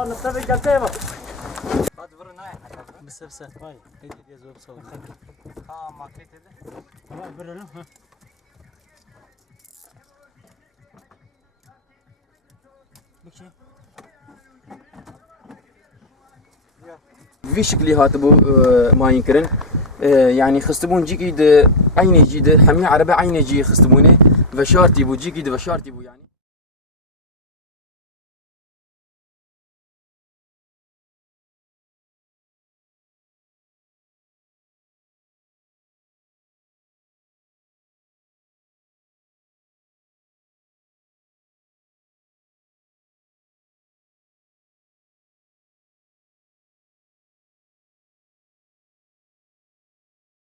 صار نستفيد جلتيبه هذا برنا حتى بس هاي هيدي زوب صور ما كنت هذا برنا بكشي في شكلي هاتبو ما ينكرن يعني خستبون جيكي عيني جيد حمي عربي عيني جي خستبونه فشارتي بو جيكي فشارتي بو يعني